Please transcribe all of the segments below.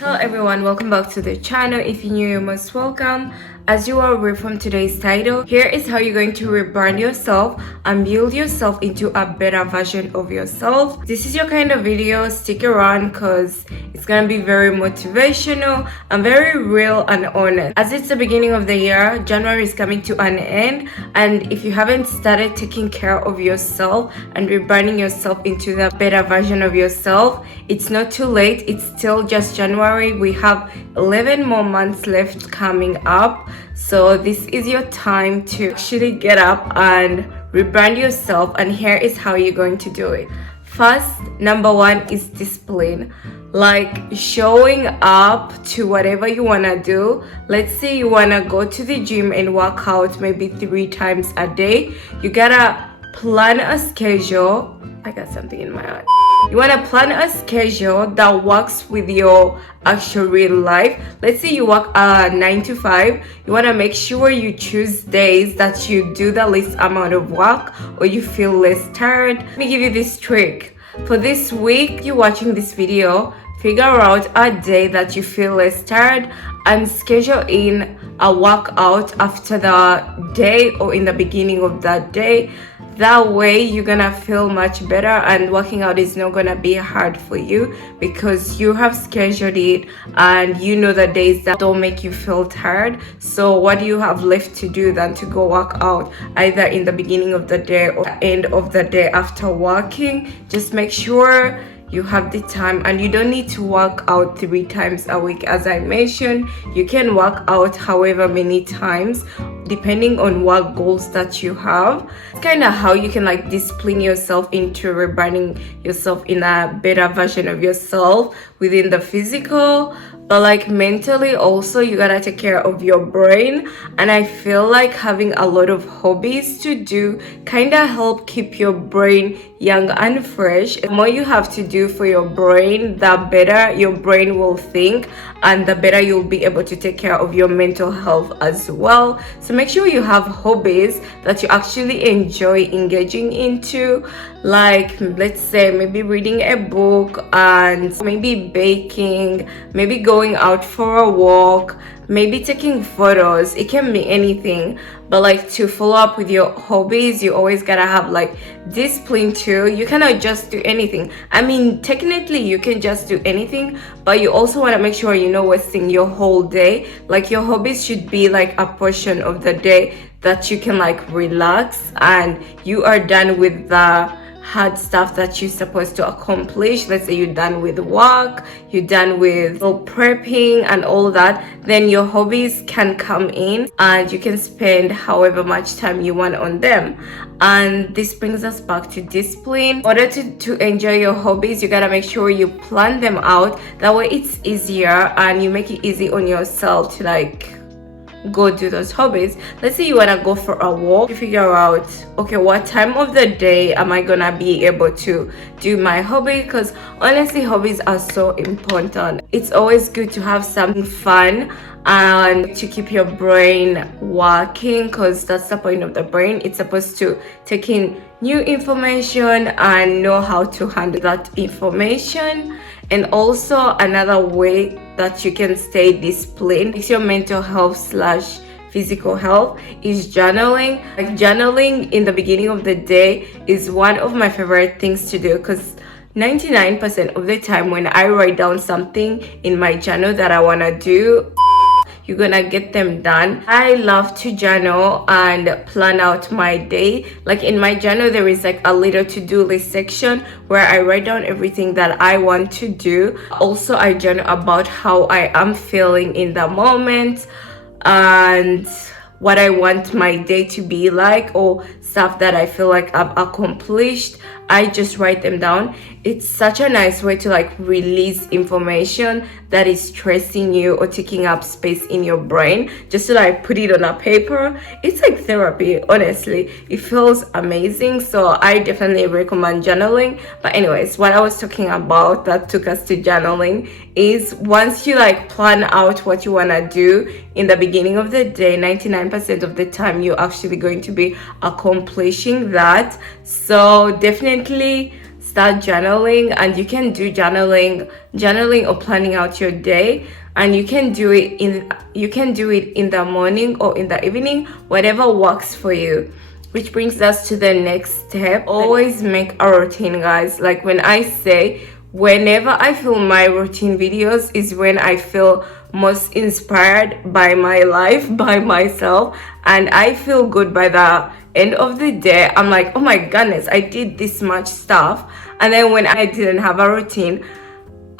Hello everyone, welcome back to the channel. If you're new, you're most welcome. As you are aware from today's title, here is how you're going to rebrand yourself and build yourself into a better version of yourself. This is your kind of video. Stick around because it's gonna be very motivational and very real and honest. As it's the beginning of the year, January is coming to an end, and if you haven't started taking care of yourself and rebranding yourself into the better version of yourself, it's not too late. It's still just January. We have 11 more months left coming up. So this is your time to actually get up and rebrand yourself, and here is how you're going to do it. First, number one is discipline. Like showing up to whatever you want to do. Let's say you want to go to the gym and work out maybe 3 times a day. You gotta plan a schedule. I got something in my eye. You want to plan a schedule that works with your actual real life. Let's say you work 9 to 5. You want to make sure you choose days that you do the least amount of work or you feel less tired. Let me give you this trick. For this week you're watching this video, figure out a day that you feel less tired and schedule in a workout after the day or in the beginning of that day. That way you're gonna feel much better and working out is not gonna be hard for you because you have scheduled it and you know the days that don't make you feel tired. So what do you have left to do than to go work out either in the beginning of the day or end of the day after working? Just make sure you have the time, and you don't need to work out 3 times a week. As I mentioned, you can work out however many times depending on what goals that you have. It's kind of how you can like discipline yourself into rebranding yourself in a better version of yourself within the physical, but like mentally also you gotta take care of your brain. And I feel like having a lot of hobbies to do kind of help keep your brain young and fresh. The more you have to do for your brain, the better your brain will think and the better you'll be able to take care of your mental health as well. So make sure you have hobbies that you actually enjoy engaging into, like let's say maybe reading a book and maybe baking, maybe going out for a walk, maybe taking photos. It can be anything, but like to follow up with your hobbies you always gotta have like discipline too. You cannot just do anything. I mean, technically you can just do anything, but you also want to make sure you know what's in your whole day. Like your hobbies should be like a portion of the day that you can like relax and you are done with the hard stuff that you're supposed to accomplish. Let's say you're done with work, you're done with prepping and all that, then your hobbies can come in and you can spend however much time you want on them. And this brings us back to discipline. In order to enjoy your hobbies, you gotta make sure you plan them out. That way it's easier and you make it easy on yourself to like go do those hobbies. Let's say you want to go for a walk. You figure out, okay, what time of the day am I gonna be able to do my hobby? Because honestly hobbies are so important. It's always good to have something fun and to keep your brain working, because that's the point of the brain. It's supposed to take in new information and know how to handle that information. And also another way that you can stay disciplined is your mental health / physical health is journaling. Like journaling in the beginning of the day is one of my favorite things to do, because 99% of the time when I write down something in my journal that I want to do, you're gonna get them done. I love to journal and plan out my day. Like in my journal there is like a little to-do list section where I write down everything that I want to do. Also I journal about how I am feeling in the moment and what I want my day to be like, or stuff that I feel like I've accomplished. I just write them down. It's such a nice way to like release information that is stressing you or taking up space in your brain, just to like put it on a paper. It's like therapy, honestly. It feels amazing. So I definitely recommend journaling. But anyways, what I was talking about that took us to journaling is once you like plan out what you want to do in the beginning of the day, 99% of the time you're actually going to be accomplishing that. So definitely start journaling, and you can do journaling or planning out your day, and you can do it in the morning or in the evening, whatever works for you. Which brings us to the next step. Always make a routine, guys. Like when I say, whenever I film my routine videos is when I feel most inspired by my life, by myself, and I feel good by the end of the day. I'm like, oh my goodness, I did this much stuff. And then when I didn't have a routine,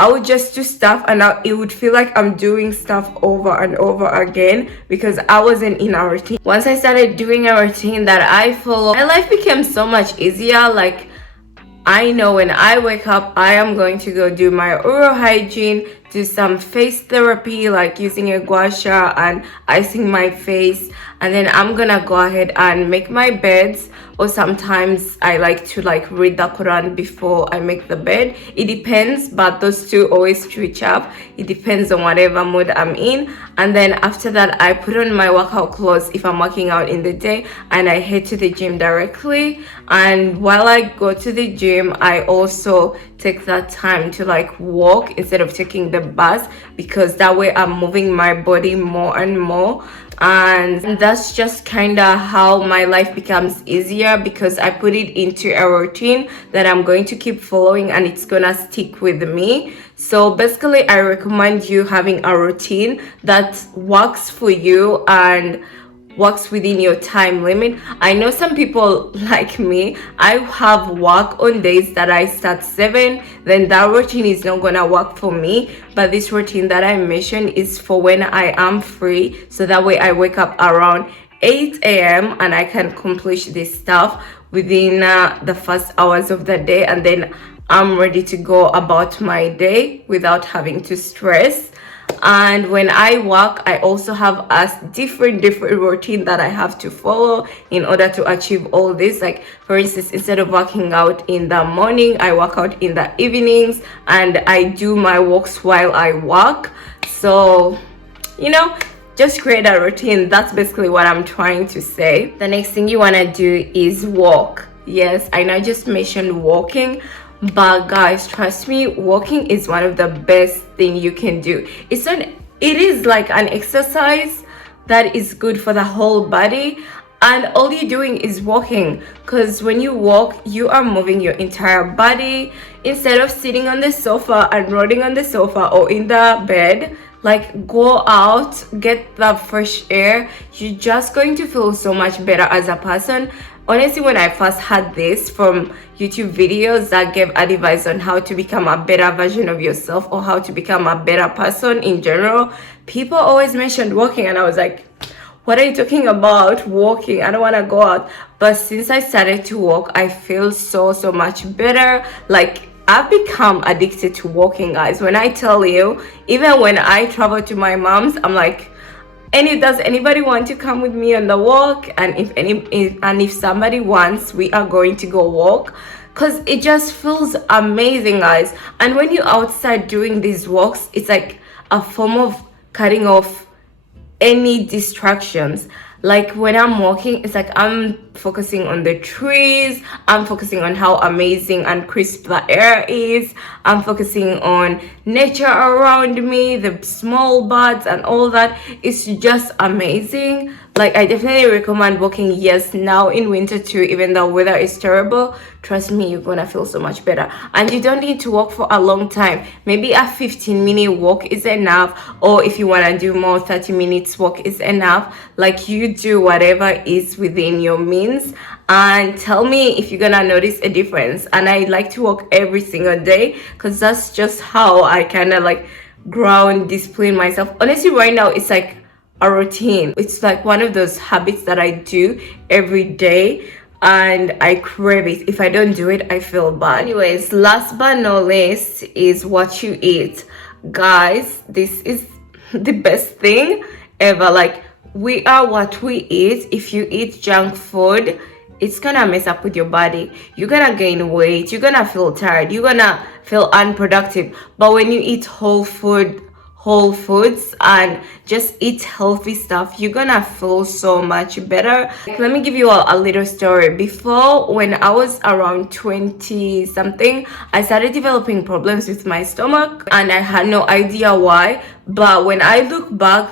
I would just do stuff, and it would feel like I'm doing stuff over and over again because I wasn't in a routine. Once I started doing a routine that I follow, my life became so much easier. Like, I know when I wake up, I am going to go do my oral hygiene, do some face therapy, like using a gua sha and icing my face, and then I'm gonna go ahead and make my beds. Or sometimes I like to read the Quran before I make the bed. It depends, but those two always switch up. It depends on whatever mood I'm in. And then after that, I put on my workout clothes if I'm working out in the day, and I head to the gym directly. And while I go to the gym, I also take that time to walk instead of taking the bus, because that way I'm moving my body more and more. And that's just kind of how my life becomes easier, because I put it into a routine that I'm going to keep following, and it's gonna stick with me. So basically, I recommend you having a routine that works for you and works within your time limit. I know some people like me, I have work on days that I start 7, then that routine is not gonna work for me. But this routine that I mentioned is for when I am free, so that way I wake up around 8 a.m. and I can accomplish this stuff within the first hours of the day, and then I'm ready to go about my day without having to stress. And when I work, I also have a different routine that I have to follow in order to achieve all this. Like, for instance, instead of working out in the morning, I work out in the evenings, and I do my walks while I work. So, just create a routine. That's basically what I'm trying to say. The next thing you want to do is walk. Yes, I know I just mentioned walking, but guys, trust me, walking is one of the best thing you can do. It is like an exercise that is good for the whole body, and all you're doing is walking, because when you walk, you are moving your entire body. Instead of sitting on the sofa and rolling on the sofa or in the bed, go out, get the fresh air. You're just going to feel so much better as a person. Honestly, when I first had this from YouTube videos that gave advice on how to become a better version of yourself, or how to become a better person in general, people always mentioned walking, and I was like, what are you talking about? Walking? I don't want to go out. But since I started to walk, I feel so much better. I've become addicted to walking, guys. When I tell you, even when I travel to my mom's, I'm like, does anybody want to come with me on the walk? And if somebody wants, we are going to go walk, because it just feels amazing, guys. And when you're outside doing these walks, it's like a form of cutting off any distractions. Like when I'm walking, it's like I'm focusing on the trees, I'm focusing on how amazing and crisp the air is, I'm focusing on nature around me, the small birds and all that. It's just amazing. I definitely recommend walking. Yes, now in winter too, even though weather is terrible, trust me, you're gonna feel so much better. And you don't need to walk for a long time. Maybe a 15-minute walk is enough, or if you want to do more, 30 minutes walk is enough. You do whatever is within your means, and tell me if you're gonna notice a difference. And I like to walk every single day, because that's just how I kind of ground discipline myself. Honestly, right now it's like a routine. It's like one of those habits that I do every day, and I crave it. If I don't do it, I feel bad. Anyways, last but not least is what you eat. Guys, this is the best thing ever. We are what we eat. If you eat junk food, it's gonna mess up with your body. You're gonna gain weight, you're gonna feel tired, you're gonna feel unproductive. But when you eat whole whole foods and just eat healthy stuff, you're gonna feel so much better. Like, let me give you a little story. Before, when I was around 20 something, I started developing problems with my stomach and I had no idea why. But when I look back,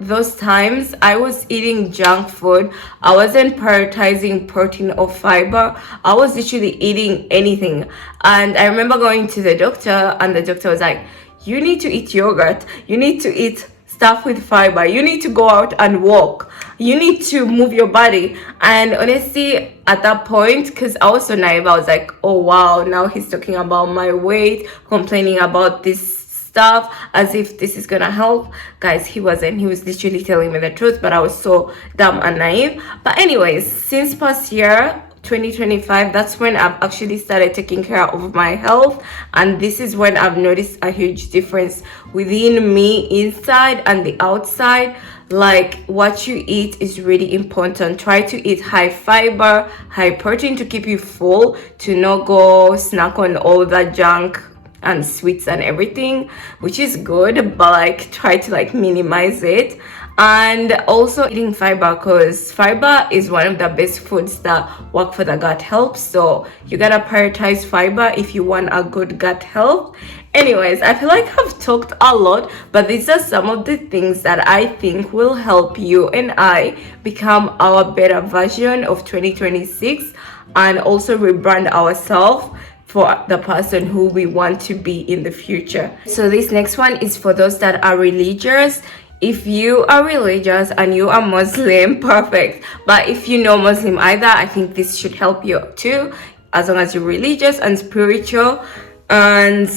those times I was eating junk food. I wasn't prioritizing protein or fiber. I was literally eating anything. And I remember going to the doctor and the doctor was like, you need to eat yogurt, you need to eat stuff with fiber, you need to go out and walk, you need to move your body. And honestly, at that point, because I was so naive, I was like, oh wow, now he's talking about my weight, complaining about this stuff as if this is gonna help. Guys, he wasn't. He was literally telling me the truth, but I was so dumb and naive. But anyways, since past year 2025, that's when I've actually started taking care of my health, and this is when I've noticed a huge difference within me, inside and the outside. Like, what you eat is really important. Try to eat high fiber, high protein to keep you full, to not go snack on all that junk and sweets and everything, which is good, but like try to like minimize it. And also eating fiber, because fiber is one of the best foods that work for the gut health. So you gotta prioritize fiber if you want a good gut health. Anyways, I feel like I've talked a lot, but these are some of the things that I think will help you and I become our better version of 2026 and also rebrand ourselves for the person who we want to be in the future. So this next one is for those that are religious. If you are religious and you are Muslim, perfect. But if you know Muslim either, I think this should help you too, as long as you're religious and spiritual. And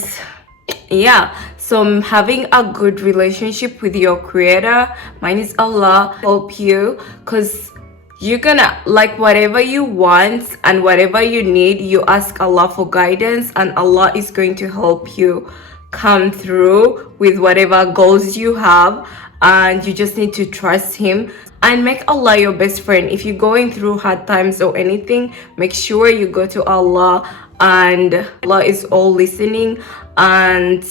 yeah, so having a good relationship with your creator, mine is Allah, help you, because you're gonna, like, whatever you want and whatever you need, you ask Allah for guidance, and Allah is going to help you come through with whatever goals you have. And you just need to trust him and make Allah your best friend. If you're going through hard times or anything, make sure you go to Allah, and Allah is all listening and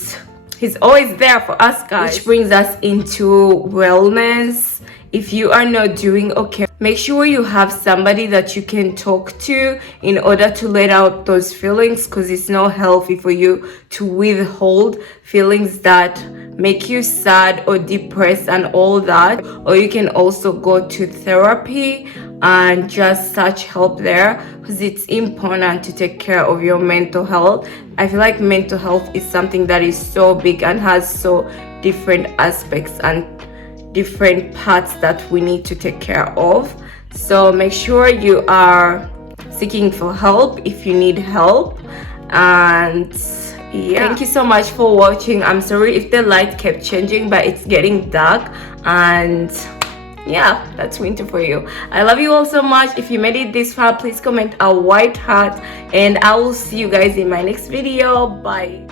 he's always there for us, guys. Which brings us into wellness. If you are not doing okay, make sure you have somebody that you can talk to in order to let out those feelings, because it's not healthy for you to withhold feelings that make you sad or depressed and all that. Or you can also go to therapy and just search help there, because it's important to take care of your mental health. I feel like mental health is something that is so big and has so different aspects and different parts that we need to take care of. So make sure you are seeking for help if you need help. And yeah, thank you so much for watching. I'm sorry if the light kept changing, but it's getting dark, and yeah, that's winter for you. I love you all so much. If you made it this far, please comment a white heart, and I will see you guys in my next video. Bye.